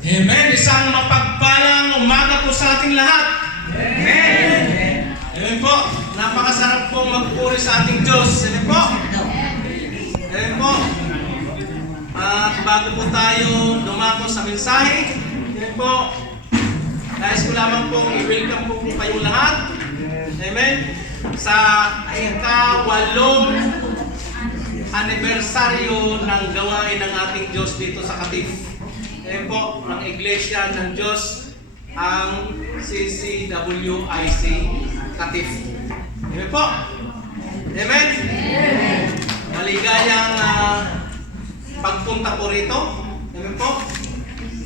Amen. Isang mapagpalang umaga po sa ating lahat. Amen. Amen po. Napakasarap po magpuri sa ating Diyos. Amen po. Amen po. At bago po tayo dumako sa mensahe, amen po, nais ko lamang po i-welcome po kayong lahat. Amen. Sa ika-8 anibersaryo ng gawain ng ating Diyos dito sa Katif. Ayan po, ng Iglesia ng Diyos, ang CCWIC Katif. Amen po. Amen. Maligayang pagpunta po rito. Amen po.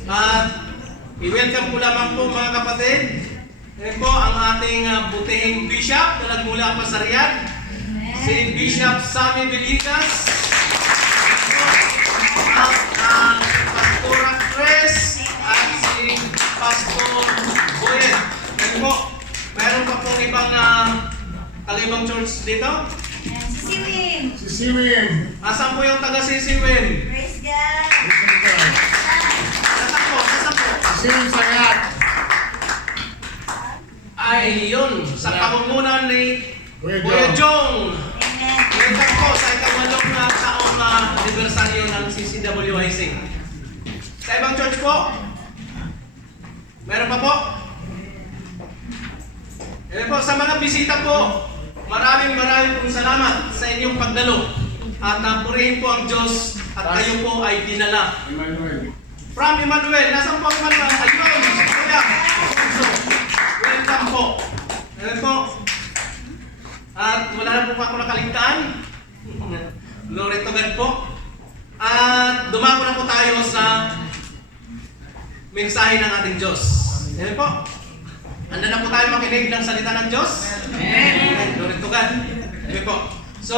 At i-welcome po lamang po mga kapatid. Ayan po, ang ating butihing bishop na nagmula pa sa Riyadh, si Bishop Sammy Villegas. At ang Pastora Chris at si Pastor Boyet. Ayan po, mayroon pa pong ibang ibang church dito. Si Siwin. Si Siwin. Asan po yung taga Sisiwin? Praise God. Asan po? Asan po? Siwin Sayat. Ay, yun. Sa pamumunan ni Kuya Kuya Jong. Jong. Amen. Welcome po sa ika-8 na taong anibersaryo ng CCWIC. Sa ibang church po? Meron pa po? Po, sa mga bisita po, maraming pong salamat sa inyong pagdalo. At purihin po ang Diyos at kayo po ay dinala. Emmanuel. From Emmanuel. Nasaan po ang Emmanuel? Ayun! Kuya! So, welcome po. Ayan po. At wala na po ako nakaligtaan. Glory to God po. At dumako na po tayo sa mensahe ng ating Diyos. Ayan po. Handa na po tayo makinig ng salita ng Diyos. Amen. Glory to God. Amen po. So,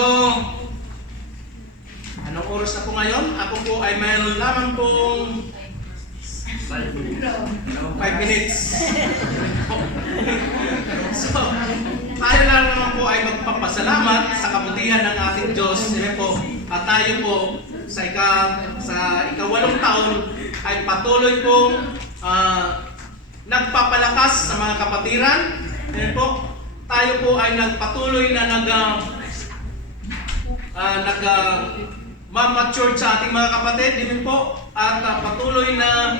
anong oras na po ngayon? Ako po ay mayroon lamang pong 5 minutes. So, tayo lang naman po ay magpapasalamat sa kabutihan ng ating Diyos. Amen po. At tayo po sa ika-8 taon ay patuloy pong nagpapalakas sa mga kapatiran. Ayan po. Tayo po ay nagpatuloy na mamature sa ating mga kapatid. Ayan po. At patuloy na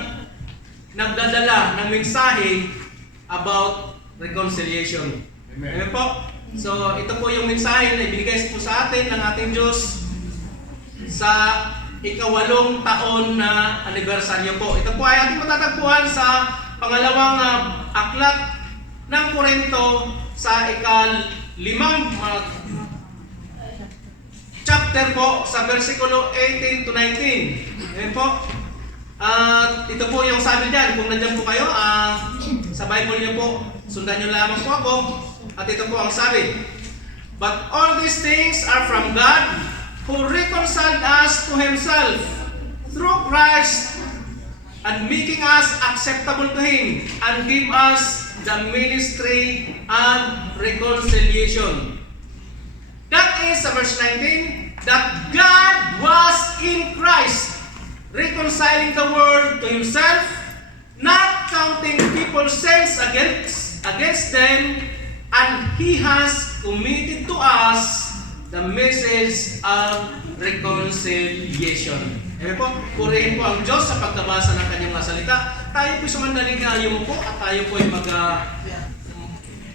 nagdadala ng mensahe about reconciliation. Amen. Amen po. So, ito po yung mensahe na ibinigay po sa atin ng ating Diyos sa ika-8 taon na anibersaryo po. Ito po ay ating matatagpuan sa pangalawang aklat ng Korinto sa ika-5 chapter po sa versikulo 18 to 19. Ayan po. At ito po yung sabi diyan, kung nandiyan po kayo sa Bible niyo po, sundan niyo lamang po ako. At ito po ang sabi, "But all these things are from God, who reconciled us to Himself through Christ, and making us acceptable to Him, and give us the ministry and reconciliation." That is verse 19, that God was in Christ, reconciling the world to Himself, not counting people's sins against them, and He has committed to us the message of reconciliation. Amen po, purihin po ang Diyos sa pagkabasa ng kanyang mga salita. Tayo po sumandaling mo po at tayo po ay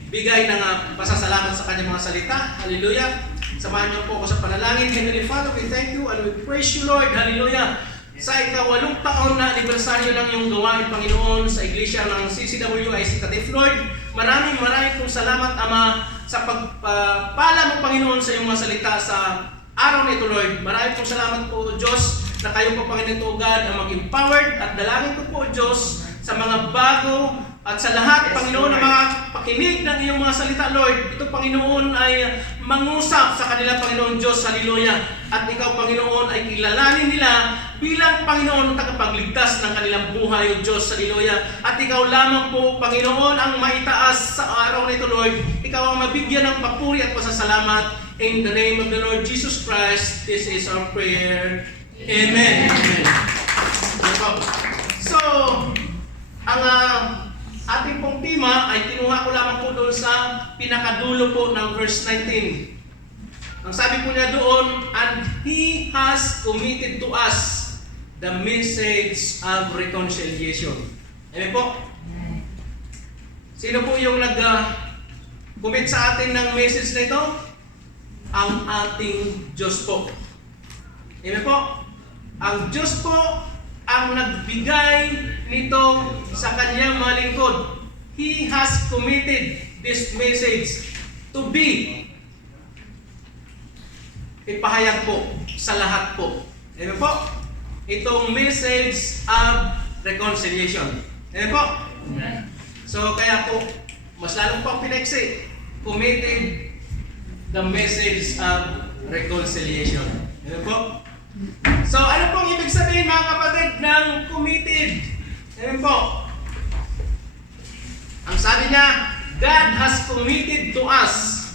bigay ng pasasalamat sa kanyang mga salita. Hallelujah. Samahan niyo po ako sa panalangin. Heavenly Father, we thank you and we praise you, Lord. Hallelujah. Sa ika-8 taon na anibersaryo ng iyong gawain, Panginoon, sa Iglesia ng CCWIC Katif, Lord, maraming pong salamat, Ama, sa pagpala mo, Panginoon, sa iyong mga salita sa araw nito, Lord. Maraming pong salamat po, Diyos, na kayo po, Panginoon, God, ang mag-empowered, at dalangin ko po, Diyos, sa mga bago at sa lahat, Panginoon, na mga pakinig ng iyong mga salita, Lord. Ito, Panginoon, ay mangusap sa kanila, Panginoon Diyos, hallelujah. At ikaw, Panginoon, ay kilalanin nila bilang Panginoon tagapagligtas ng kanilang buhay, O Diyos, hallelujah. At ikaw lamang po, Panginoon, ang maitaas sa araw nito, Lord. Ikaw ang mabigyan ng papuri at pasasalamat. In the name of the Lord Jesus Christ, this is our prayer. Amen. Amen. So, ating pong tema ay kinuha ko lamang po doon sa pinakadulo po ng verse 19. Ang sabi po niya doon, and He has committed to us the message of reconciliation. Amen po? Sino po yung nag-commit sa atin ng message na ito? Ang ating Diyos po. Amen po? Ang Diyos po ang nagbigay nito sa kanyang mga lingkod. He has committed this message to be ipahayag po sa lahat po. Amen po? Itong message of reconciliation. Amen po? So kaya po, mas lalong pang pinaiksi, committed the message of reconciliation. Amen po? So ano pong ibig sabihin mga kapatid ng committed? Amen po? Ang sabi niya, God has committed to us.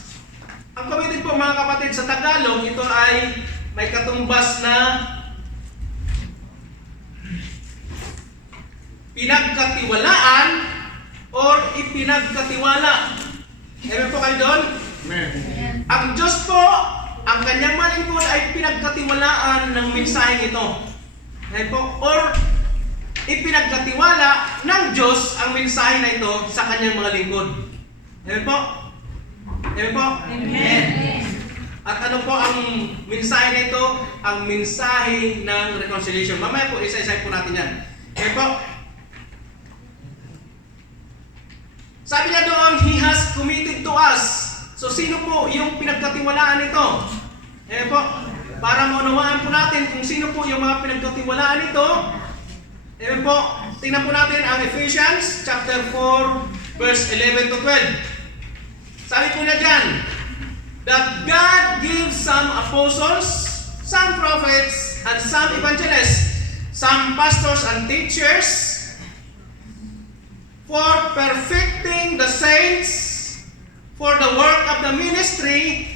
Ang committed po mga kapatid sa Tagalog, ito ay may katumbas na pinagkatiwalaan or ipinagkatiwala. Amen po kayo doon? Amen. Ang Diyos po, ang kanyang malingkod ay pinagkatiwalaan ng mensaheng ito. Amen po? Or ipinagkatiwala ng Diyos ang mensahe na ito sa kanyang mga lingkod. Amen po? Amen po? Amen. At ano po ang mensahe na ito? Ang mensahe ng reconciliation. Mamaya po, isa-isa po natin yan. Amen po? Sabi niya doon, He has committed to us. So sino po yung pinagkatiwalaan nito? Amen po? Para maunawaan po natin kung sino po yung mga pinagkatiwalaan nito. Amen po? Tingnan po natin ang Ephesians chapter 4 verse 11 to 12. Sabi po niya dyan, that God gives some apostles, some prophets, and some evangelists, some pastors and teachers, for perfecting the saints, for the work of the ministry,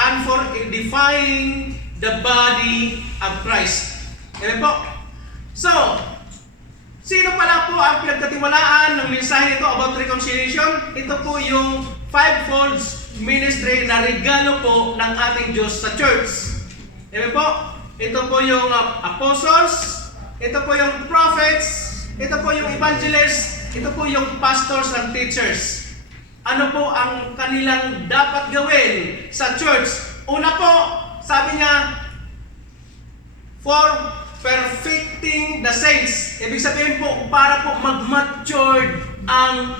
and for edifying the body of Christ. Amen po? So, sino pala po ang pinagkatiwalaan ng mensahe nito about reconciliation? Ito po yung fivefold ministry na regalo po ng ating Diyos sa church. Amen po? Ito po yung apostles, ito po yung prophets, ito po yung evangelists, ito po yung pastors and teachers. Ano po ang kanilang dapat gawin sa church? Una po, sabi niya, for perfecting the saints. Ibig sabihin po, para po mag-mature ang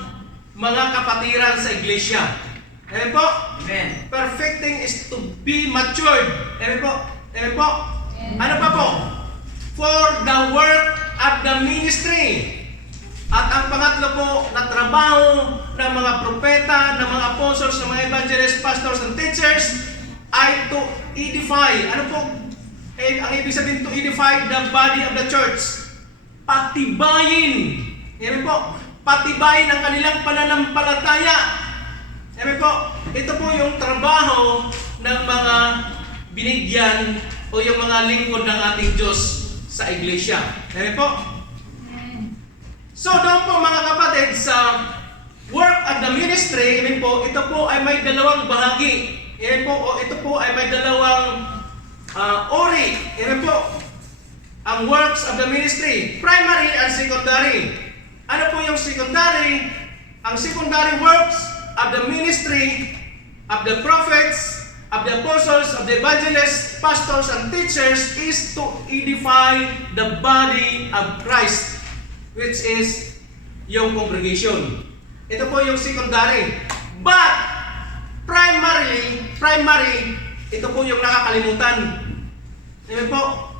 mga kapatiran sa iglesia. Amen po? Amen. Perfecting is to be matured. Amen po? Amen po? Ano pa po? For the work of the ministry. At ang pangatlo po na trabaho ng mga propeta, ng mga apostles, ng mga evangelists, pastors, and teachers ay to edify. Ano po? Ang ibig sabihin to edify the body of the church. Patibayin. Amen po? Patibayin ang kanilang pananampalataya. Amen po? Ito po yung trabaho ng mga binigyan o yung mga lingkod ng ating Diyos sa iglesia. Amen po? So doon po mga kapatid sa work of the ministry, amen po, ito po ay may dalawang bahagi. Amen po, o ito po ay may dalawang ori. Amen po? Ang works of the ministry, primary and secondary. Ano po yung secondary? Ang secondary works of the ministry of the prophets, of the apostles, of the evangelists, pastors, and teachers is to edify the body of Christ, which is yung congregation. Ito po yung secondary. But, primary, ito po yung nakakalimutan. Amen po?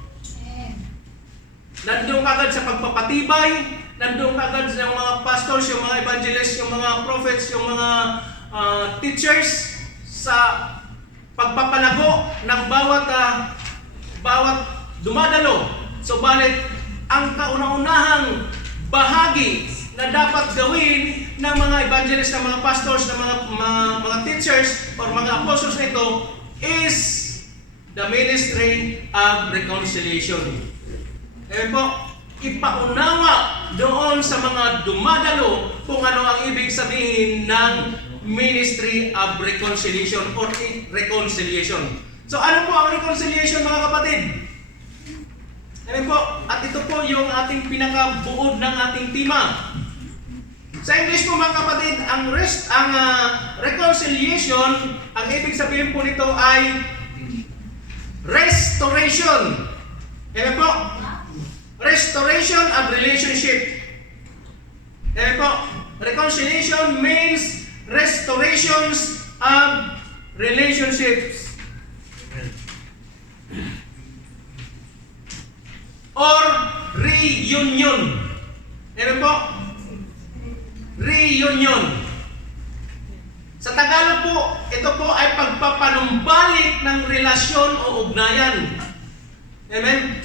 Nandun kagad sa pagpapatibay, nandun kagad sa mga pastors, yung mga evangelists, yung mga prophets, yung mga teachers sa pagpapalago ng bawat dumadalo. Subalit, ang kauna-unahang bahagi na dapat gawin ng mga evangelists, ng mga pastors, ng mga teachers, or mga apostles nito is the ministry of reconciliation. Amen po, ipaunawa doon sa mga dumadalo kung ano ang ibig sabihin ng Ministry of Reconciliation or reconciliation. So ano po ang reconciliation, mga kapatid? Ayan po, at ito po yung ating pinakabuod ng ating tema. Sa English po, mga kapatid, ang reconciliation, ang ibig sabihin po nito ay restoration. Ayan po, restoration of relationship. Ayan po, reconciliation means restorations of relationships. Or reunion. Ayan po, reunion. Sa Tagalog po, ito po ay pagpapanumbalik ng relasyon o ugnayan. Amen?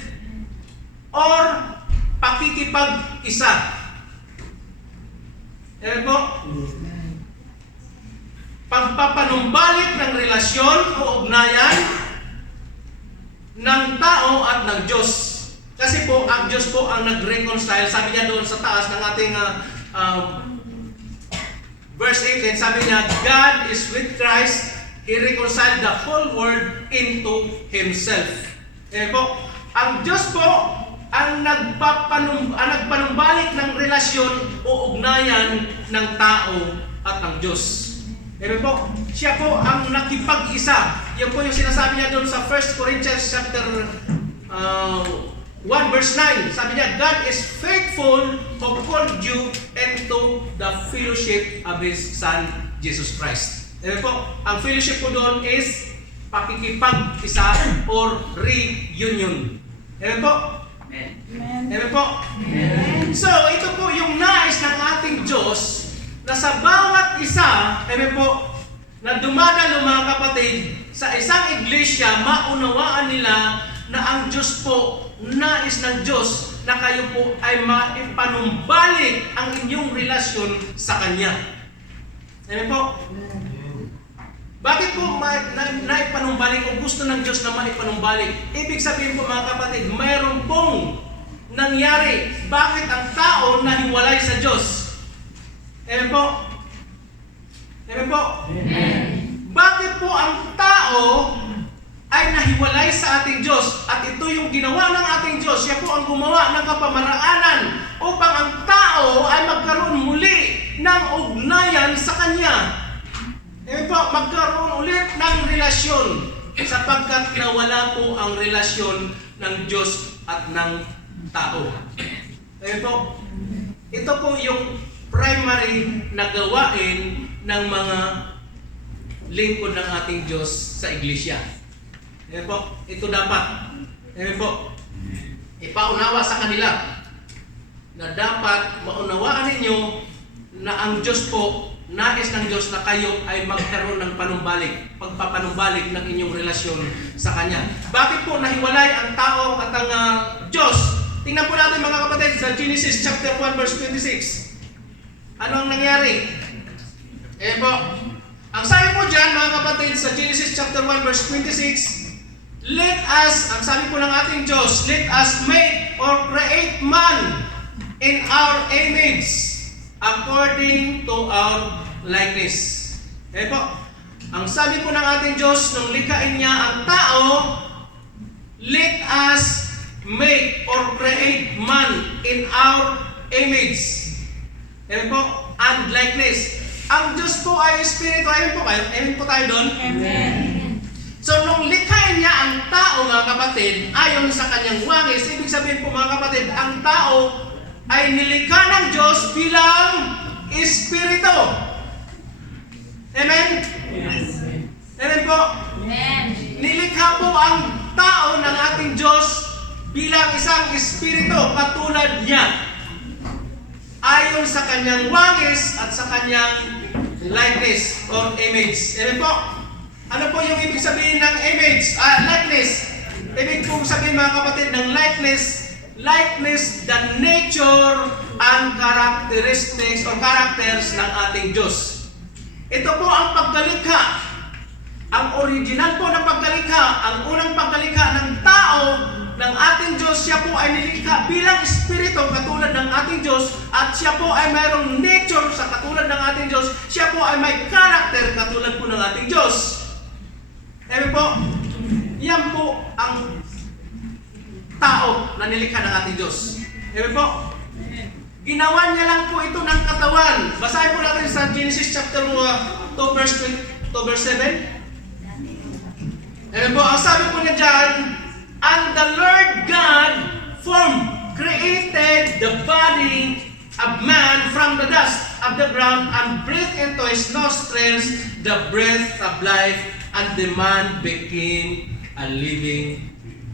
Or pakikipag-isa. Amen po? Pagpapanumbalik ng relasyon o ugnayan ng tao at ng Diyos. Kasi po, ang Diyos po ang nag-reconcile. Sabi niya doon sa taas ng ating verse 18, sabi niya, God is with Christ, He reconciled the whole world into Himself. Eh po, ang Diyos po ang nagpanumbalik ng relasyon o ugnayan ng tao at ng Diyos. Eh po, siya po ang nakipag-isa. Yan po yung sinasabi niya doon sa 1 Corinthians chapter 1 verse 9. Sabi niya, God is faithful who called you into the fellowship of His Son, Jesus Christ. Ayan po, ang fellowship po doon is pakikipag-isa or reunion. Ayan po. Amen po. So, ito po yung nais ng ating Diyos na sa bawat isa, amen po, na dumadalo, mga kapatid, sa isang iglesia, maunawaan nila na ang Diyos po, nais ng Diyos na kayo po ay maipanumbalik ang inyong relasyon sa Kanya. Amen po? Bakit po naipanumbalik o gusto ng Diyos na maipanumbalik? Ibig sabihin po, mga kapatid, mayroon pong nangyari. Bakit ang tao nahiwalay sa Diyos? Amen po? Amen po? Bakit po ang tao ay nahiwalay sa ating Diyos? At ito yung ginawa ng ating Diyos. Siya po ang gumawa ng kapamaraanan upang ang tao ay magkaroon muli ng ugnayan sa Kanya. Amen po, magkaroon ulit ng relasyon sapagkat nawala po ang relasyon ng Diyos at ng tao. Amen po, ito po yung primary na gawain ng mga lingkod ng ating Diyos sa iglesia. Amen po, ito dapat, amen po, ipaunawa sa kanila na dapat maunawaan ninyo na ang Diyos po, nais ng Diyos na kayo ay magkaroon ng panumbalik, pagpapanumbalik ng inyong relasyon sa Kanya. Bakit po nahiwalay ang tao at ang Diyos? Tingnan po natin, mga kapatid, sa Genesis chapter 1 verse 26. Ano ang nangyari? Eh po, ang sabi po dyan, mga kapatid, sa Genesis chapter 1 verse 26, let us, ang sabi po ng ating Diyos, let us make or create man in our image according to our likeness. Eh po, ang sabi po ng ating Diyos nung likhain niya ang tao, let us make or create man in our image. Eh po, and likeness. Ang Diyos po ay Espiritu. Amen po kayo? Amen po tayo doon? Amen. So, nung likhain niya ang tao, mga kapatid, ayon sa kanyang wangis, ibig sabihin po, mga kapatid, ang tao ay nilikha ng Diyos bilang Espiritu. Amen? Yes. Amen po? Amen. Nilikha po ang tao ng ating Diyos bilang isang Espiritu, katulad niya, ayon sa kanyang wangis at sa kanyang likeness or image. Amen po? Ano po yung ibig sabihin ng image? Likeness. Ibig pong sabihin, mga kapatid, ng likeness, the nature and characteristics or characters ng ating Diyos. Ito po ang pagkalikha. Ang original po ng pagkalikha, ang unang pagkalikha ng tao ng ating Diyos, siya po ay nilikha bilang espiritu katulad ng ating Diyos, at siya po ay mayroong nature sa katulad ng ating Diyos, siya po ay may character katulad po ng ating Diyos. Amen po, yan po ang tao na nilikha ng ating Diyos. Amen po, ginawa niya lang po ito ng katawan. Basahin po natin sa Genesis chapter 2 verse 7. Amen po, ang sabi po niya dyan, and the Lord God created the body of man from the dust of the ground and breathed into his nostrils the breath of life, and the man became a living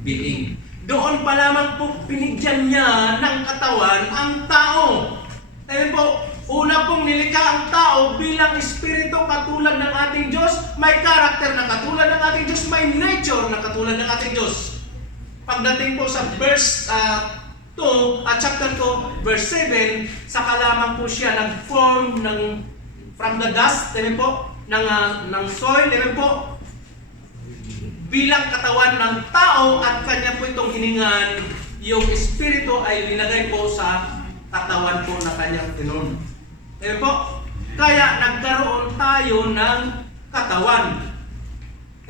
being. Doon pa lamang po binigyan niya ng katawan ang tao. Amen po, una pong nilikha ang tao bilang espiritu katulad ng ating Diyos, may karakter na katulad ng ating Diyos, may nature na katulad ng ating Diyos. Pagdating po sa verse chapter 2, verse 7, saka lamang po siya nag-form from the dust, po, ng soil, po, bilang katawan ng tao, at kanya po itong hiningan, yung espiritu ay linagay po sa katawan po na kanyang tinurn. Po, kaya nagkaroon tayo ng katawan.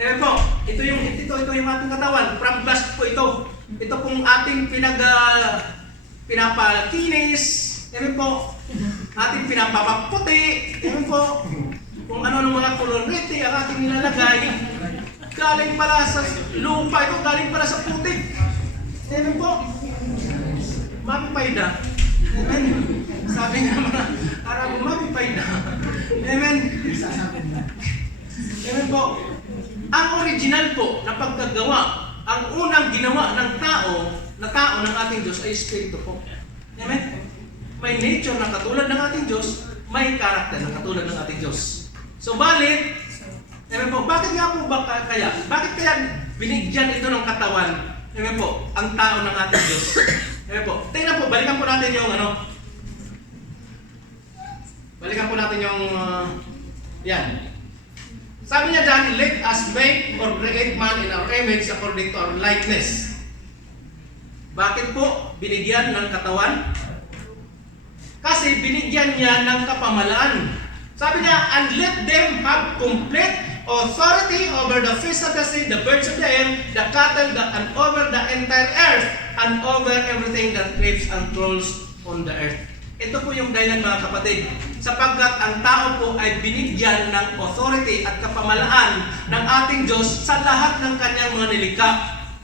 Po, ito yung ating katawan. From dust po ito. Ito pong ating pinapakinis. Po, ating pinapapaputi. Po, kung ano ng mga kolorete ang ating nilalagay. Galing pala sa lupa ito, galing pala sa putik. Po, mapipayda. Amen. Sabi nga mga Arabo, mapipayda. Amen. Amen po. Ang original po na pagkagawa, ang unang ginawa ng tao ng ating Diyos ay espiritu po. Amen. May nature na katulad ng ating Diyos, may karakter na katulad ng ating Diyos. So balik, amen po, bakit nga po ba kaya? Bakit kaya binigyan ito ng katawan? Amen po, ang tao ng ating Diyos. Amen po. Tingnan po, balikan po natin yung yan. Sabi niya dyan, let us make or create man in our image according to our likeness. Bakit po binigyan ng katawan? Kasi binigyan niya ng kapamalaan. Sabi niya, and let them have complete authority over the fish of the sea, the birds of the air, the cattle, and over the entire earth, and over everything that creeps and crawls on the earth. Ito po yung dahilan, mga kapatid, sapagkat ang tao po ay binigyan ng authority at kapamalaan ng ating Diyos sa lahat ng kanyang mga nilikha.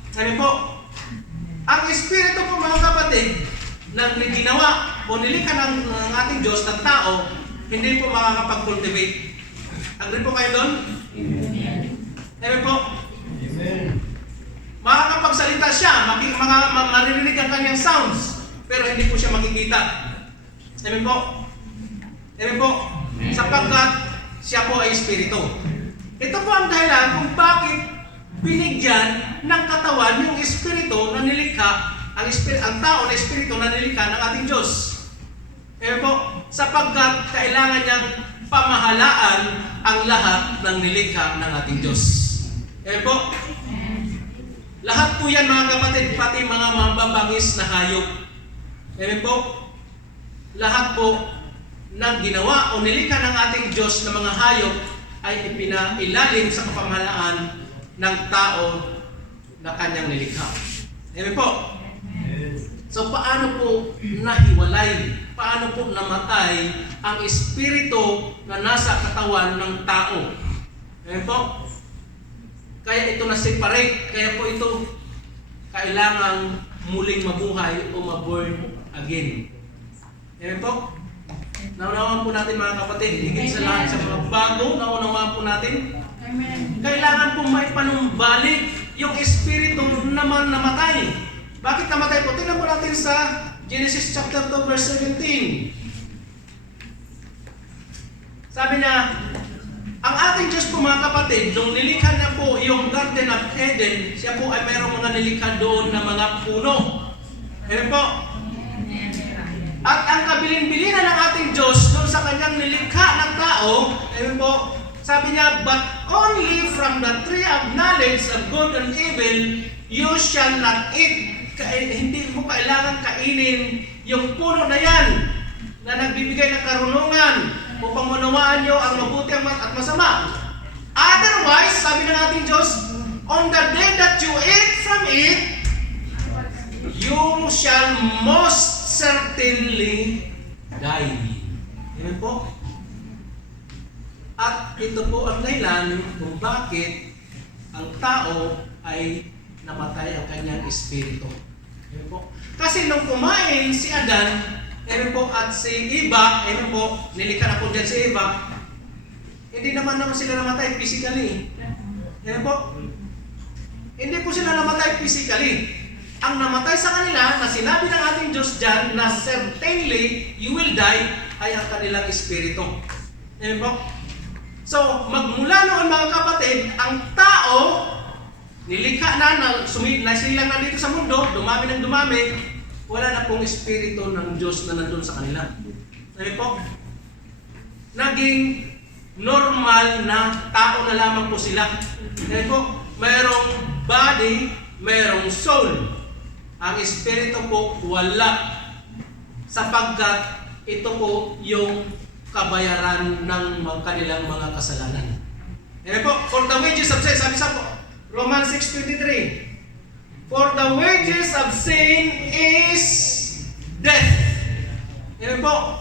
Sabi po, ang espiritu po, mga kapatid, na ginawa o nilikha ng ating Diyos ng tao, hindi po makakapag-cultivate. Agree po kayo doon? Amen po? Amen. Makakapagsalita siya, maririnig ang kanyang sounds, pero hindi po siya makikita. Amen po? Amen po? Sapagkat siya po ay espiritu. Ito po ang dahilan kung bakit binigyan ng katawan yung espiritu na nilikha, ang tao na espiritu na nilikha ng ating Diyos. Amen po? Sapagkat kailangan niyang pamahalaan ang lahat ng nilikha ng ating Diyos. Amen po? Lahat po yan, mga kapatid, pati mga mababangis na hayop. Amen po? Lahat po ng ginawa o nilikha ng ating Diyos na mga hayop ay ipinailalim sa kapamahalaan ng tao na kanyang nilikha. Amen po? So paano po nahiwalay? Paano po namatay ang espiritu na nasa katawan ng tao? Amen po? Kaya ito na-separate, kaya po ito kailangang muling mabuhay o ma-born again. Amen po? Naunawaan po natin, mga kapatid, higit sa lahat sa mga bago, naunawaan po natin. Amen. Kailangan po may panumbalik yung espiritu naman namatay. Bakit namatay po? Tingnan po natin sa Genesis chapter 2 verse 17. Sabi niya, ang ating Diyos po, mga kapatid, nung nilikha niya po yung Garden of Eden, siya po ay mayroong mga nilikha doon na mga puno. Amen po? At ang kabilin-bilinan ng ating Diyos doon sa kanyang nilikha ng tao, amen po, sabi niya, but only from the tree of knowledge of good and evil you shall not eat. Hindi mo kailangan kainin yung puno na yan na nagbibigay ng karunungan upang manawaan nyo ang mabuti at masama. Otherwise, sabi ng ating Diyos, on the day that you eat from it, you shall most certainly die. Amen po. At ito po ang dahilan kung bakit ang tao ay namatay ang kanyang espiritu. Amen po. Kasi nung kumain si Adan, amen po, at si Eva, amen po, nilikha na po dyan si Eva, hindi naman sila namatay physically. Amen po. Hindi po sila namatay physically. Ang namatay sa kanila, na sinabi ng ating Diyos dyan, na certainly you will die, ay ang kanilang espiritu. Amen po. So, magmula noon mga kapatid, ang tao, nilikha na silang nandito sa mundo, dumami ng dumami, wala na pong espiritu ng Diyos na nandun sa kanila. Amen po. Naging normal na tao na lamang po sila. Amen po. Mayroong body, mayroong soul. Ang espiritu po wala. Sapagkat ito po yung kabayaran ng kanilang mga kasalanan. Amen po. For the wages of sin, sabi sa po, Romans 6:23. For the wages of sin is death. Amen po.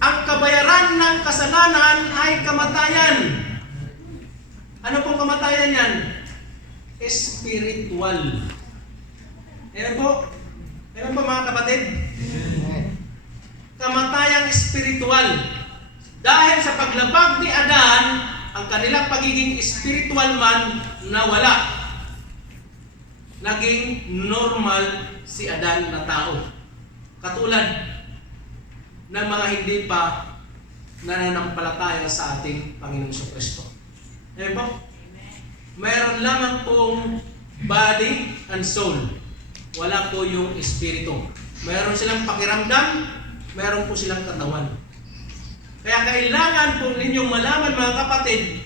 Ang kabayaran ng kasalanan ay kamatayan. Ano pong kamatayan yan? Spiritual. Amen po. Amen po mga kapatid. Kamatayang spiritual. Dahil sa paglabag ni Adan, ang kanilang pagiging spiritual man nawala. Naging normal si Adan na tao. Katulad ng mga hindi pa nananampalataya sa ating Panginoong Kristo. Amen po? Mayroon lamang pong body and soul. Wala po yung espiritu. Mayroon silang pakiramdam, mayroon po silang katawan. Kaya kailangan po ninyong malaman mga kapatid,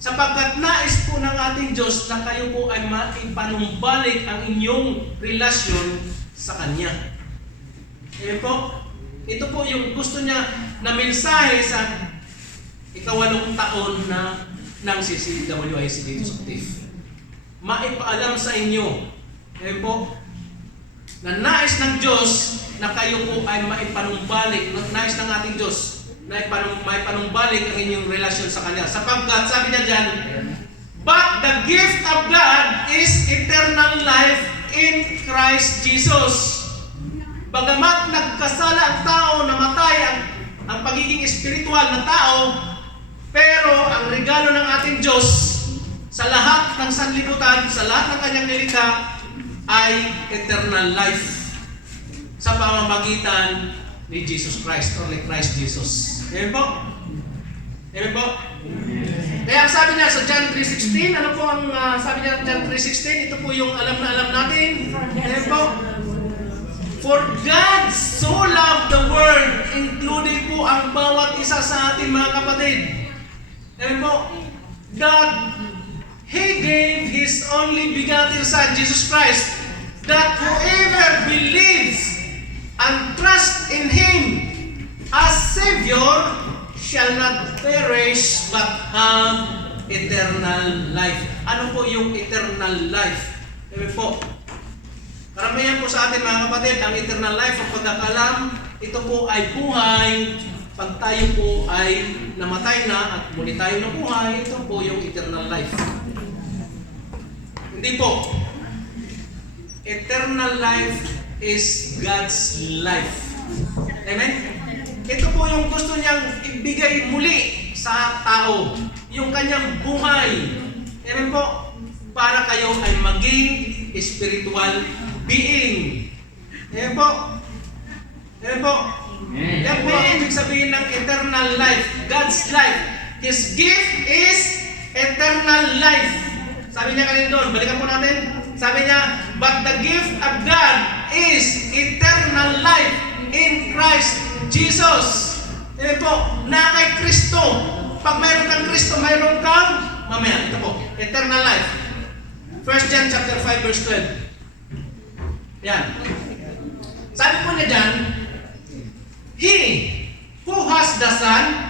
sapagkat nais po ng ating Diyos na kayo po ay maipanumbalik ang inyong relasyon sa Kanya. Amen po? Ito po yung gusto niya na mensahe sa ikawalong taon na ng CCWIC dito sa TIF. Maipaalam sa inyo, amen po, na nais ng Diyos na kayo po ay maipanumbalik, nais ng ating Diyos na maipanumbalik ang inyong relasyon sa Kanya. Sapagkat, sabi niya dyan, but the gift of God is eternal life in Christ Jesus. Bagamat nagkasala ang tao, namatay ang pagiging espiritual na tao, pero ang regalo ng ating Diyos sa lahat ng sanlibutan, sa lahat ng Kanyang nilikha, ay eternal life sa pamamagitan ni Jesus Christ or ni Christ Jesus. Amen po? Amen po? Kaya ang sabi niya sa John 3:16, ano po ang sabi niya sa John 3:16? Ito po yung alam na alam natin. Amen po? For God so loved the world, including po ang bawat isa sa ating mga kapatid. Amen po? God, He gave His only begotten Son, Jesus Christ, that whoever believes and trusts in Him as Savior shall not perish but have eternal life. Ano po yung eternal life? Amen po? Karamihan po sa atin mga kapatid, ang eternal life, ang pagkakalam, ito po ay buhay. Pag tayo po ay namatay na at muli tayo nabuhay, ito po yung eternal life. Hindi po. Eternal life is God's life. Amen? Ito po yung gusto niyang ibigay muli sa tao. Yung kanyang buhay. Amen po? Para kayo ay maging spiritual being. Amen po? Amen po? Yan po ang ibig sabihin ng eternal life. God's life. His gift is eternal life. Sabi niya kanina doon, balikan po natin. Sabi niya, but the gift of God is eternal life in Christ Jesus. Amen po, na kay Kristo. Pag mayroon kang Kristo, mayroon kang, mamaya, ito po, eternal life. 1 John chapter 5 verse 12. Yan. Sabi po niya dyan, He who has the Son,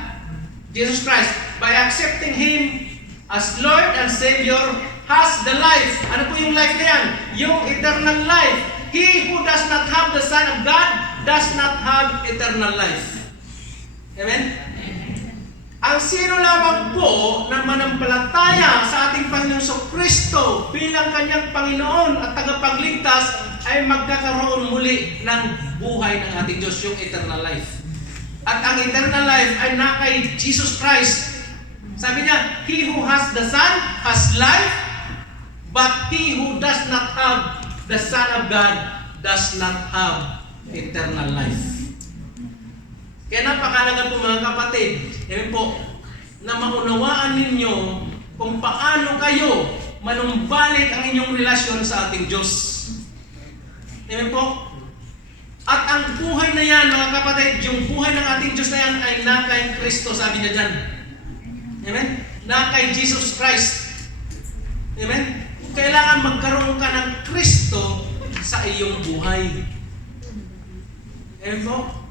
Jesus Christ, by accepting Him as Lord and Savior, has the life. Ano po yung life na yan? Yung eternal life. He who does not have the Son of God does not have eternal life. Amen? Ang sino lamang po na manampalataya sa ating Panginoong Kristo bilang kanyang Panginoon at tagapagligtas ay magkakaroon muli ng buhay ng ating Diyos, yung eternal life. At ang eternal life ay na kay Jesus Christ. Sabi niya, He who has the Son has life, but he who does not have the Son of God does not have eternal life. Kaya napakalaga po mga kapatid, yun po, na maunawaan ninyo kung paano kayo manumbalik ang inyong relasyon sa ating Diyos. Amen po? At ang buhay na yan, mga kapatid, yung buhay ng ating Diyos na yan ay na kay Kristo, sabi niya dyan. Amen? Na kay Jesus Christ. Amen? Kailangan magkaroon ka ng Kristo sa iyong buhay. Amen po?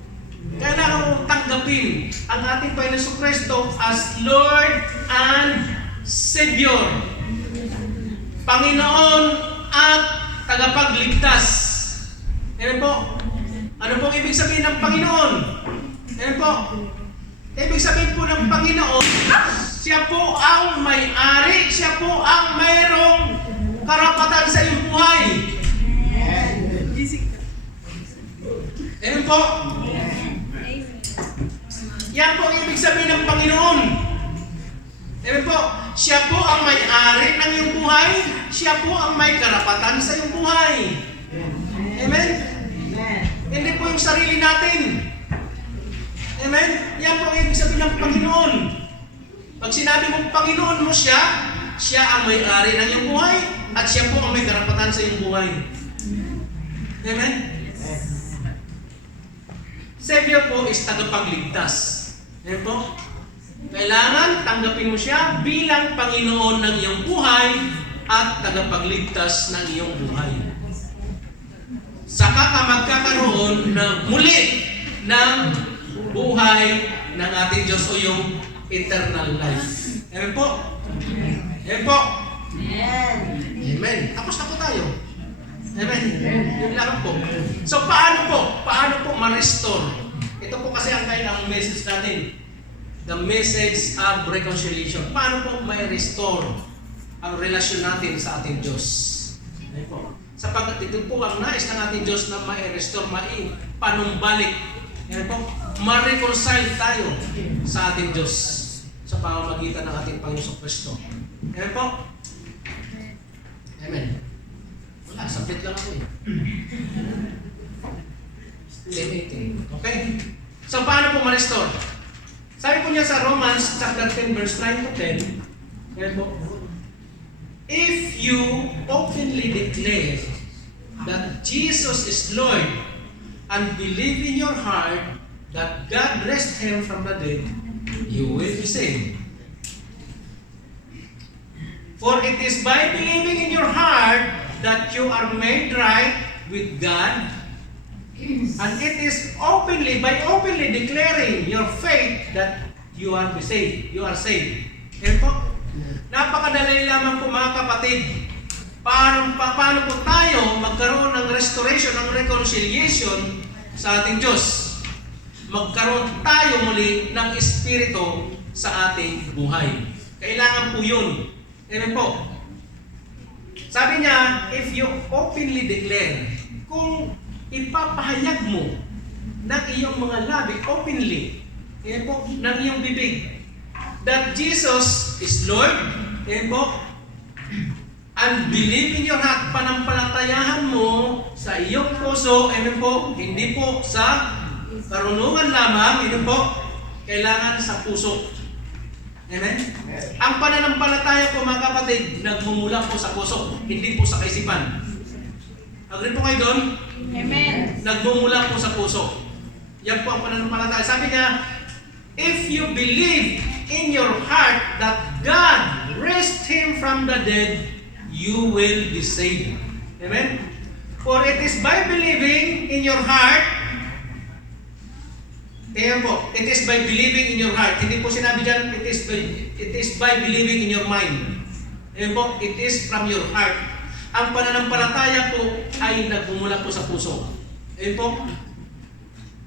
Kailangan mong tanggapin ang ating Panginoon Kristo as Lord and Savior. Panginoon at tagapagligtas. Amen po? Ano pong ibig sabihin ng Panginoon? Amen po? Ibig sabihin po ng Panginoon, Siya po ang may-ari, Siya po ang mayroong karapatan sa iyong buhay. Amen po? Yan po ang ibig sabihin ng Panginoon. Amen po? Siya po ang may-ari ng iyong buhay. Siya po ang may karapatan sa iyong buhay. Amen? Hindi po yung sarili natin. Amen? Yan po ang ibig sabihin ng Panginoon. Pag sinabi mong Panginoon mo siya, siya ang may-ari ng iyong buhay at siya po ang may karapatan sa iyong buhay. Amen? Savior po is tagapagligtas. Amen po? Kailangan tanggapin mo siya bilang Panginoon ng iyong buhay at tagapagligtas ng iyong buhay. Saka ka magkakaroon ng muli ng buhay ng ating Diyos o yung eternal life. Amen po? Amen po? Amen. Tapos na po tayo. Amen. Yun lang po. So paano po? Paano po ma-restore? Ito po kasi ang kailangang message natin. The message of reconciliation. Paano po may-restore ang relasyon natin sa ating Diyos? Amen po. Sapagkat ito po ang nais ng ating Diyos na mai-restore, mai-panumbalik. Yan po, ma-reconcile tayo sa ating Diyos sa pamamagitan ng ating Panginoong Kristo. Yan po. Amen. Wala, sabit lang ako eh. 10:18. Okay? So, paano po ma-restore? Sabi po niya sa Romans chapter 10 verse 9 to 10, yan po, if you openly declare that Jesus is Lord and believe in your heart that God raised Him from the dead, you will be saved. For it is by believing in your heart that you are made right with God, and it is by openly declaring your faith that you are saved. You are saved. Yan po. Napakadali lamang po mga kapatid. Paano po tayo magkaroon ng restoration, ng reconciliation sa ating Diyos? Magkaroon tayo muli ng Espiritu sa ating buhay. Kailangan po yun. Amen po. Sabi niya, if you openly declare, kung ipapahayag mo ng iyong mga labi, openly, amen po, ng iyong bibig, that Jesus is Lord, amen po, and believe in your heart, panampalatayahan mo sa iyong puso, amen po, hindi po sa karunungan lamang, amen po, kailangan sa puso. Amen? Ang pananampalataya po mga kapatid, nagmumula po sa puso, hindi po sa kaisipan. Agree po kayo doon? Amen. Nagmumula po sa puso. Yan po ang pananampalataya. Sabi niya, if you believe in your heart that God raised Him from the dead, you will be saved. Amen? For it is by believing in your heart, tingnan po, it is by believing in your heart. Hindi po sinabi dyan, it is by believing in your mind. Tingnan po, it is from your heart. Ang pananampalataya po ay nagmumula po sa puso. Tingnan po,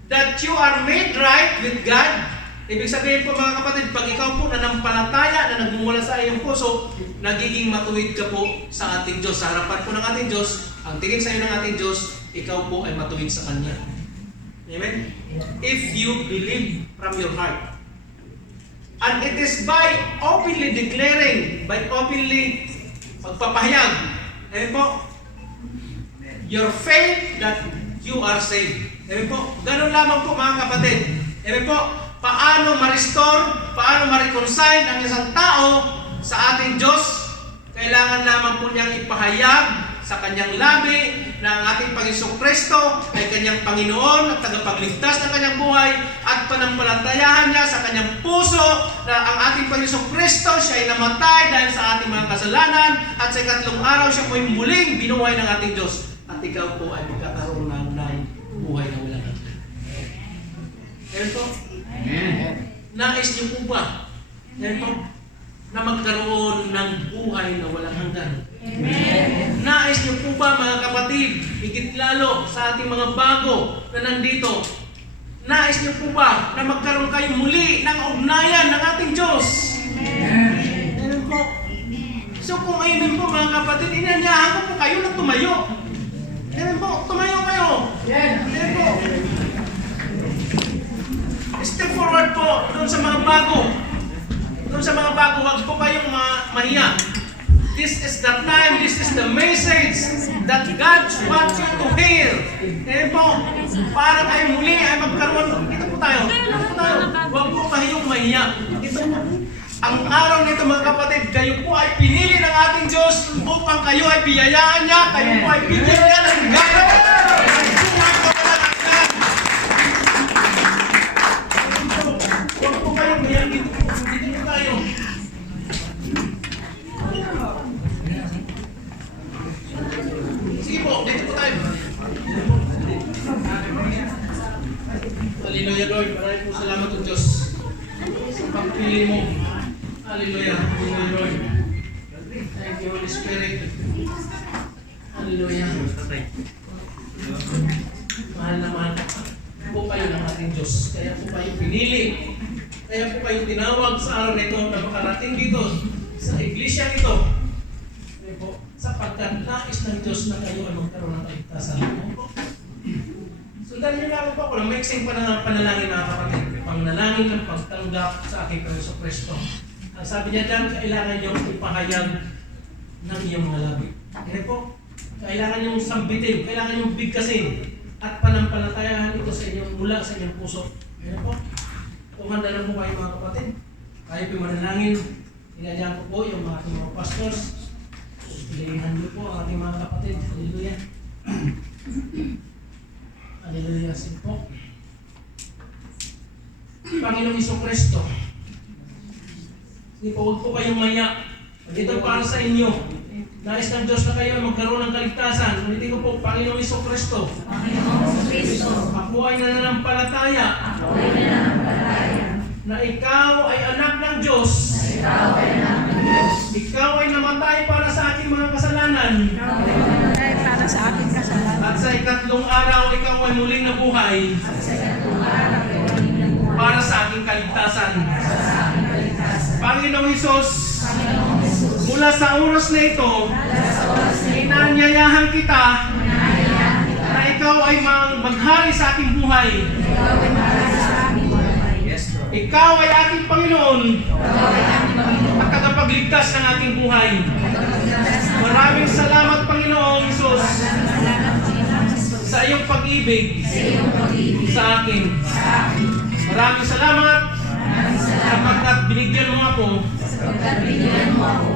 that you are made right with God. Ibig sabihin po mga kapatid, pag ikaw po nanampalataya na nagmumula sa iyong puso, nagiging matuwid ka po sa ating Diyos. Sa harapan po ng ating Diyos, ang tingin sa iyo ng ating Diyos, ikaw po ay matuwid sa Kanya. Amen? If you believe from your heart. And it is by openly declaring, by openly pagpapahayag, amen po, your faith that you are saved. Amen po, ganun lamang po mga kapatid. Amen po, paano ma-restore, paano ma-reconcile ang isang tao sa ating Diyos? Kailangan lamang po niyang ipahayag sa kanyang labi na ang ating Panginoong Kristo ay kanyang Panginoon at tagapagligtas ng kanyang buhay at panampalatayahan niya sa kanyang puso na ang ating Panginoong Kristo siya ay namatay dahil sa ating mga kasalanan at sa ikatlong araw siya po ay muling binuhay ng ating Diyos at ikaw po ay magkakaroon ng buhay na walang hanggan. Amen po? Nais niyo po ba? Amen po? Na magkaroon ng buhay na walang hanggan. Amen. Nais niyo po ba mga kapatid, higit lalo sa ating mga bago na nandito, nais niyo po ba na magkaroon kayo muli ng ugnayan ng ating Diyos? Amen po. So kung amen po mga kapatid, inanyahan ko po kayo na tumayo. Amen po, tumayo kayo. Amen po. Step forward po doon sa mga bago. Doon sa mga bago, huwag po kayong mahiya. This is the time, this is the message that God wants you to hear. Eh po, para kayo muli ay magkaroon. Ito po tayo. Huwag po kayong mahiya. Ito po. Ang araw nito mga kapatid, kayo po ay pinili ng ating Diyos upang kayo ay biyayaan niya, kayo po ay bigyan niya ng gana. Huwag po kayong mahiya. Dito po tayo. Sige po, dito po tayo. Hallelujah Lord, maraming po salamat o Diyos sa pagpili mo. Hallelujah, hallelujah Lord. Thank you Holy Spirit. Hallelujah. Mahal na mahal po kayo ng ating Diyos. Kaya po kayo pinili. Kaya po kayo tinawag sa araw nito na makarating dito sa iglesia nito. Kaya po, sapagkat nais ng Diyos na kayo ay magkaroon ng kaligtasan. Sundan niyo lang po ako lang mixing pa ng panalangin mga kapatid. Pangnalangin ng pagtanggap sa aking Panginoong Kristo. Ang sabi niya dyan, kailangan niyong ipahayag ng iyong mga labi. Kaya po, kailangan niyong sambitin, kailangan niyong bigkasin at panampalatayahan ito sa inyong mula sa inyong puso. Kaya po, kung handa na po kayo mga kapatid, tayo po manalangin. Inanyahan ko po yung mga ating mga pastors. Pilihan niyo po ang ating mga kapatid. Hallelujah. Hallelujah. Sige po. Panginoong Jesucristo, hindi po, huwag po kayong maya. Ito para sa inyo. Nais ng Diyos na kayo magkaroon ng kaligtasan. Ulitin ko po, Panginoong Jesucristo. Panginoong Kristo. Ako ay nananampalataya. Ako ay nananampalataya. Na ikaw ay anak ng Diyos. Ikaw ay anak ng Diyos. Ikaw ay namatay para sa aking mga kasalanan. Ikaw ay namatay para sa aking kasalanan. At sa ikatlong araw, ikaw ay muling nabuhay. At sa ikatlong araw ay muling nabuhay. Para sa aking kaligtasan. Para sa aking kaligtasan. Panginoong Hesus, Panginoong Jesus. mula sa oras na ito, Mula sa oras na ito, inanyayahan kita inaanyayahan kita na ikaw ay maghari sa aking buhay. ikaw ay para sa aking buhay. Ikaw ay aking Panginoon Ikaw ay aking Panginoon. at tagapagligtas ng aking buhay. Tagapagligtas ng Maraming salamat, Panginoong Hesus, salamat, Panginoong Jesus. sa iyong pag-ibig Sa iyong pag-ibig sa akin. sa akin. Maraming salamat Maraming salamat sapagkat binigyan mo ako sapagkat binigyan mo ako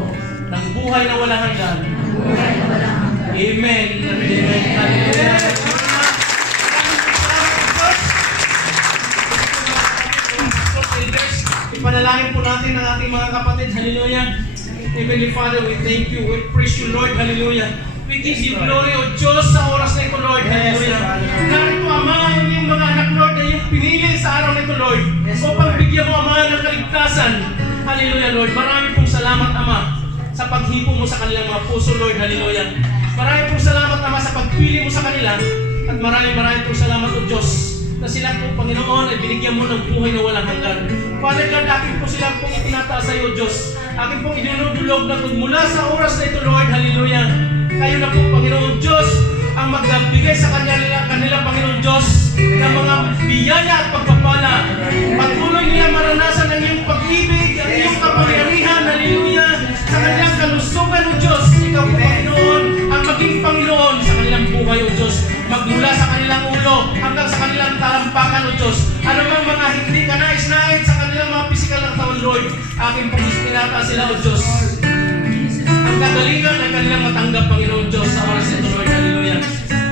ng buhay na walang hanggan. ng buhay na walang hanggan. Amen. Amen. Hallelujah. Ipanalangin po natin ang ating mga kapatid. Hallelujah. Heavenly Father, we thank you. We praise you, Lord. Hallelujah. We give you glory, O Diyos, sa oras na ito, Lord. Hallelujah. Narito, Ama, ang iyong mga anak, Lord, na iyong pinili sa araw na ito, Lord. Upang bigyan mo, Ama, ng kaligtasan. Hallelujah, Lord. Marami pong salamat, Ama, sa paghipo mo sa kanilang mga puso, Lord. Hallelujah. Marami pong salamat, Ama, sa pagpili mo sa kanila. At marami pong salamat, O Diyos, na sila po, Panginoon, ay binigyan mo ng buhay na walang hanggan. Father God, akin po sila pong itinataas sa iyo, Diyos. Akin pong idinudulog na mula sa oras na ito, Lord. Hallelujah. Kayo na po, Panginoon Diyos, ang magbigay sa kanila, Panginoon Diyos, ng mga biyaya at pagpapala. Patuloy nila maranasan ang iyong pag-ibig, ang iyong kapangyarihan, hallelujah, sa kanilang kalusugan, O Diyos. Ikaw po, Panginoon, ang maging Panginoon sa kanilang buhay, O Diyos. Magmula sa kanilang ulo hanggang sa kanilang talampakan, O Diyos. Ano mang mga hindi ka nais-nais sa kanilang mga pisikal na katawan, Lord, aking pong istinata sila, O Diyos. Ang kagalingan ay kanilang matanggap, Panginoon Diyos, sa oras ito, Lord. Hallelujah.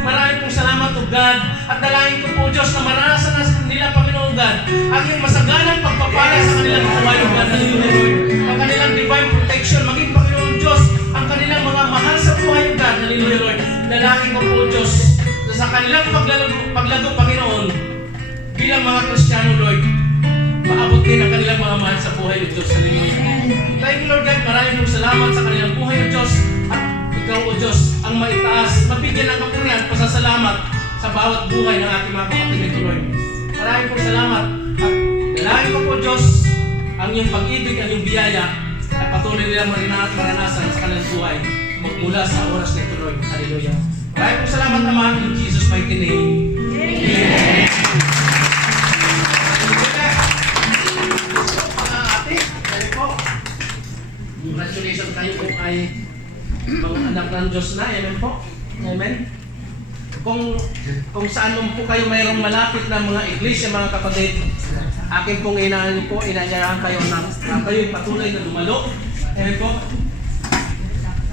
Maraming pong salamat, O God. At dalangin ko po, Diyos, na maranasan na nila, Panginoon God, ang iyong masaganang pagpapala sa kanilang buhay, O God. Hallelujah, Lord. Ang kanilang divine protection, maging, Panginoon Diyos, ang kanilang mga mahal sa buhay, O God. Hallelujah, Lord. Dalangin ko po, Diyos, na sa kanilang paglago, Panginoon, bilang mga Kristiyano, Lord, maabot din ang kanilang mga mahal sa buhay, O Diyos. Hallelujah. Thank you, Lord God. Maraming pong salamat sa kanilang buhay, O Diyos. At ikaw, O Diyos, ang maitaas, mabigyan ng kapurihan, pasasalamat sa bawat buhay ng ating mga kapatid nito, Lord. Maraming pong salamat. At dalangin ko po, Diyos, ang iyong pag-ibig, ang iyong biyaya, at patuloy nilang maranasan sa kanilang buhay magmula sa oras nito, Lord. Hallelujah. Maraming pong salamat, Ama, in Jesus' mighty name. Amen. Congratulations, kayo po ay mga anak ng Diyos na. Amen po. Amen. Kung saan po kayo mayroong malapit na mga iglesia, mga kapatid, akin pong inanyayahan kayo na kayo'y patuloy na lumalo. Amen po.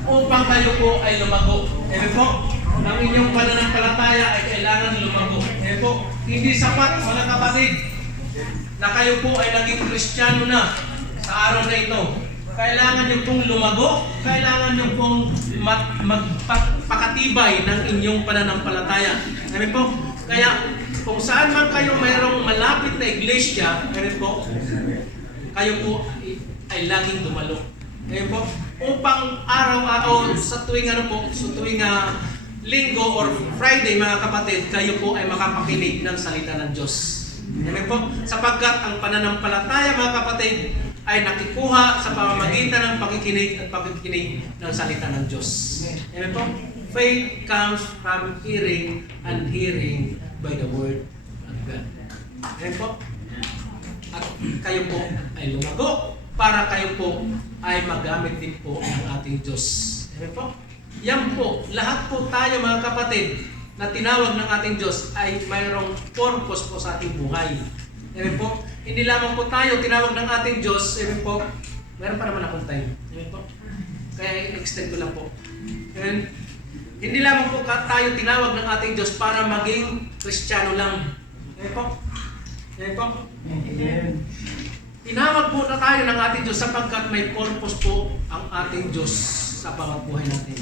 Upang kayo po ay lumago. Amen po. Ang inyong pananampalataya ay kailangan lumago. Amen po. Hindi sapat, mga kapatid, na kayo po ay naging Kristiyano na sa araw na ito. Kailangan nyo pong lumago, kailangan nyo pong magpakatibay ng inyong pananampalataya. Amen po? Kaya kung saan man kayo mayroong malapit na iglesia, amen po, kayo po ay laging dumalo. Amen po? Upang araw-araw sa tuwing linggo or Friday, mga kapatid, kayo po ay makapakinig ng salita ng Diyos. Amen po? Sapagkat ang pananampalataya, mga kapatid, ay nakikuha sa pamamagitan ng pakikinig at pagkikinig ng salita ng Diyos. Amen po? Faith comes from hearing and hearing by the word of God. Amen po? At kayo po ay lumago para kayo po ay magamit din po ng ating Diyos. Amen po? Yan po, lahat po tayo, mga kapatid, na tinawag ng ating Diyos ay mayroong purpose po sa ating buhay. Amen po? Hindi lamang po tayo tinawag ng ating Diyos. Amen po? Meron pa naman akong time. Amen po? Kaya extend ko lang po. Amen? Hindi lamang po tayo tinawag ng ating Diyos para maging Kristiyano lang. Amen po? Amen po? Amen. Tinawag po na tayo ng ating Diyos sapagkat may purpose po ang ating Diyos sa bawat buhay natin.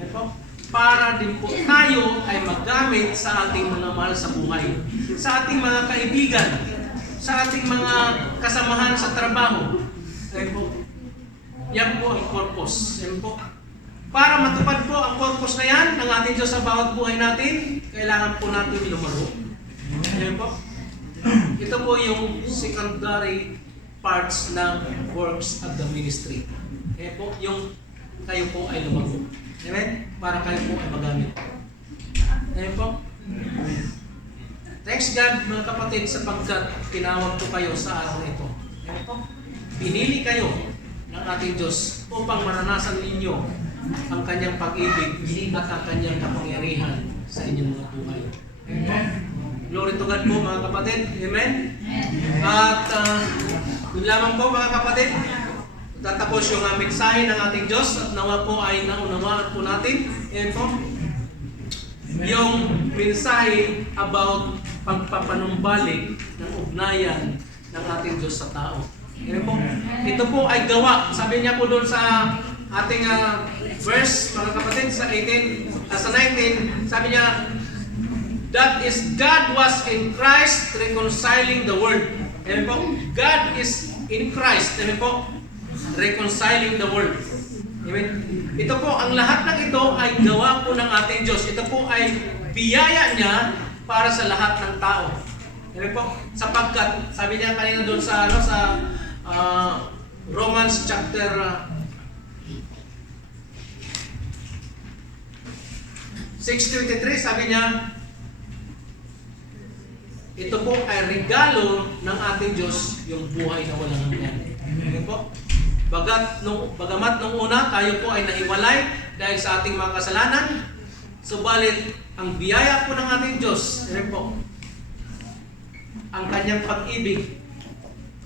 Amen po? Para din po tayo ay magamit sa ating mga mahal sa buhay, sa ating mga kaibigan, sa ating mga kasamahan sa trabaho. Ayan po. Yan po ang purpose. Ayan po. Para matupad po ang purpose na yan ng ating Diyos sa bawat buhay natin, kailangan po natin lumago. Ayan po. Ito po yung secondary parts ng works of the ministry. Ayan po, yung kayo po ay lumago. Amen? Para kayo po ay magamit. Ayan po. Thanks God, mga kapatid, sapagkat tinawag po kayo sa araw na ito. Ayan po. Pinili kayo ng ating Diyos upang maranasan ninyo ang kanyang pag-ibig at ang kanyang kapangyarihan sa inyong mga buhay. Amen po. Glory to God po, mga kapatid. Amen? At yun lamang po, mga kapatid. Tatapos yung mensahe ng ating Diyos at nawa po ay naunawaan po natin. Ayan po. Yung mensahe about pagpapanumbalik ng ugnayan ng ating Diyos sa tao. Amen po. Ito po ay gawa. Sabi niya po doon sa ating verse, mga kapatid, sa 19, sabi niya, that is, God was in Christ reconciling the world. Amen po. God is in Christ. Amen po. Reconciling the world. Amen. Ito po, ang lahat ng ito ay gawa po ng ating Diyos. Ito po ay biyaya niya para sa lahat ng tao. Amen po. Sapagkat, sabi niya kanina doon sa Romans chapter 6:23, sabi niya, ito po ay regalo ng ating Diyos, yung buhay na walang hanggan. Amen po. Bagamat nung una, tayo po ay nahiwalay dahil sa ating mga kasalanan, subalit ang biyaya po ng ating Diyos, amen po, ang kanyang pag-ibig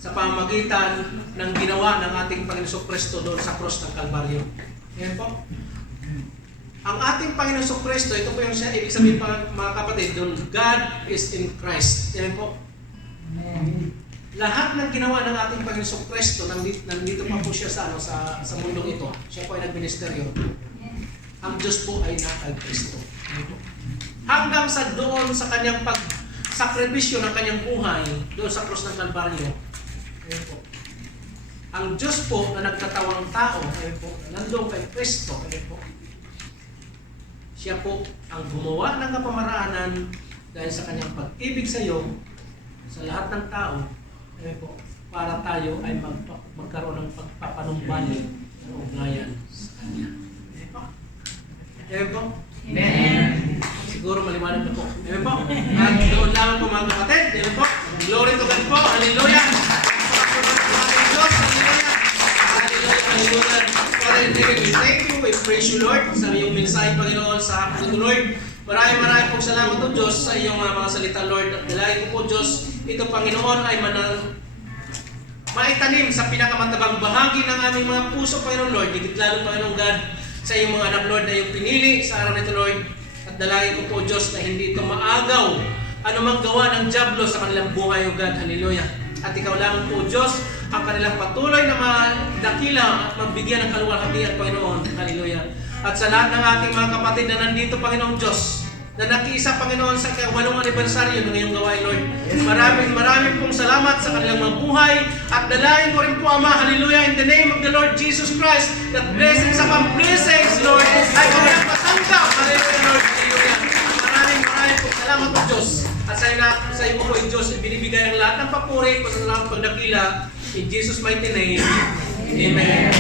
sa pamamagitan ng ginawa ng ating Panginoong Kristo doon sa cross ng Kalbaryo. Amen po. Ang ating Panginoong Kristo, ito po yung siya, ibig sabihin pa, mga kapatid, doon, God is in Christ. Amen po. Lahat ng ginawa ng ating Panginoong Kristo, nandito pa po siya sa mundong ito. Siya po ay nagministeryo. Ang Diyos po ay nakay Kristo. Hanggang sa doon sa kanyang pagsakripisyo ng kanyang buhay, doon sa cross ng Kalbaryo. Amen po. Ang Diyos po na nagkatawang tao, amen po, nandoon kay Kristo, amen po. Siya po ang gumawa ng kapamaraanan dahil sa kanyang pag-ibig sa iyo, sa lahat ng tao, po, para tayo ay magkaroon ng pagpapanumbalik ng ugnayan sa Kanya. Amen po? Amen. Siguro maliwanag na po. Amen po? At doon lang po mga kapatid. Amen po? Glory to God po. Hallelujah! Diyos, hallelujah! Hallelujah, hallelujah! Father in heaven, we thank you, we praise you, Lord, sa iyong mensahe, Panginoon, sa hapon ito, Lord. Maraming pong salamat po, Diyos, sa iyong mga salita, Lord. At dalayan ko po, Diyos, ito, Panginoon, ay maitanim sa pinakamatabang bahagi ng aming mga puso, Panginoon, Lord. Higit lalo, Panginoon God, sa iyong mga anak, Lord, na iyong pinili sa araw nito, Lord. At dalayan ko po, Diyos, na hindi ito maagaw anumang gawa ng dyablo sa kanilang buhay, O God. Hallelujah. At ikaw lamang po, Diyos, ang kanilang patuloy na madakila at magbigyan ng kaluwalhatian, Panginoon. Hallelujah. At sa lahat ng ating mga kapatid na nandito, Panginoong Diyos, na nakiisa, Panginoon, sa 8th anibersaryo ng iyong gawain, Lord. Maraming pong salamat sa kanilang mga buhay at dalayan ko rin po, Ama, hallelujah, in the name of the Lord Jesus Christ, that blessings upon blessings, Lord, ay kanilang patanggap, hallelujah, Lord, hallelujah. Maraming pong salamat po, Diyos. At sa iyo po, Diyos, ibinibigay ang lahat ng papuri, pasalamat pagdakila, in Jesus' mighty name, Amen.